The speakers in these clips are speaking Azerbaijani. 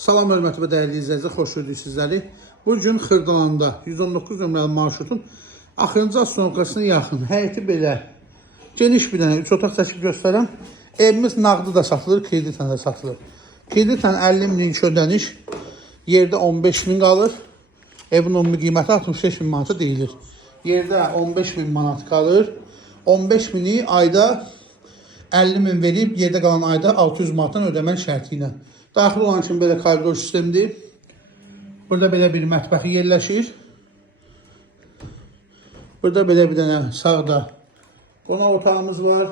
Salam hörmətli və dəyərli izləyicilər, xoş gördük sizləri. Bu gün Xırdalanda 119 nömrəli marşrutun axırıncı astronomikasına yaxın, həyəti belə geniş bir dənə 3 otaq çəkib göstərən evimiz nağdı da satılır, kreditlə də satılır. Kreditlə 50 min ödəniş, yerdə 15 min qalır. Evin ümumi qiyməti 65 bin manata deyilir. Yerdə 15 bin manat qalır. 15 bini ayda 50 min verib, yerdə qalan ayda 600 manatdan ödəmək şərti ilə. Daxil olan kimi belə koridor sistemdir. Burada belə bir mətbəxi yerləşir. Burada belə bir dənə sağda qonaq otağımız var.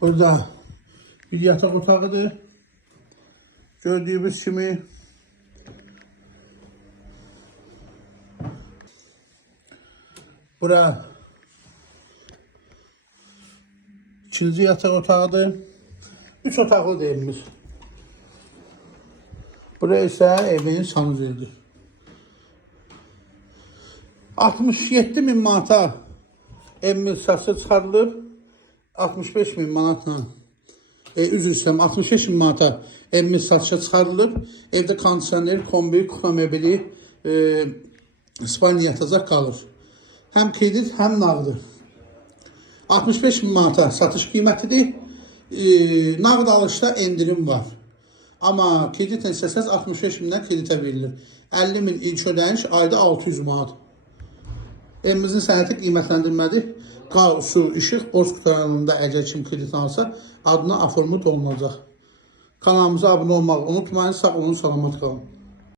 Burada bir yataq otağıdır. Gördüyünüz kimi. Bura ikinci yataq otağıdır. 3 otaqlı evimiz. Bura isə evin sanuzelidir. 67 min manata evimiz satışa çıxarılıb. 65 min manatla üzr istəyirəm, 65 min manata evimiz satışa çıxarılıb. Evdə kondisioner, kombi, kuxna mebeli, spalni yatacaq qalır. Həm kredit, həm nağdı. 65 bin manata satış qiymətidir. Nağd alışda endirim var. Amma kreditlə istəsəz 65 bindən kreditə verilir. 50 min ilk ödəniş, ayda 600 manat. Evimizin sənəti qiymətləndirmədir. Qaz, su, işıq, borc qutarlarında əgər kim kredit alsa, adına aformut olunacaq. Kanalımıza abunə olmağı unutmayın. Sağ olun, salamat qalın.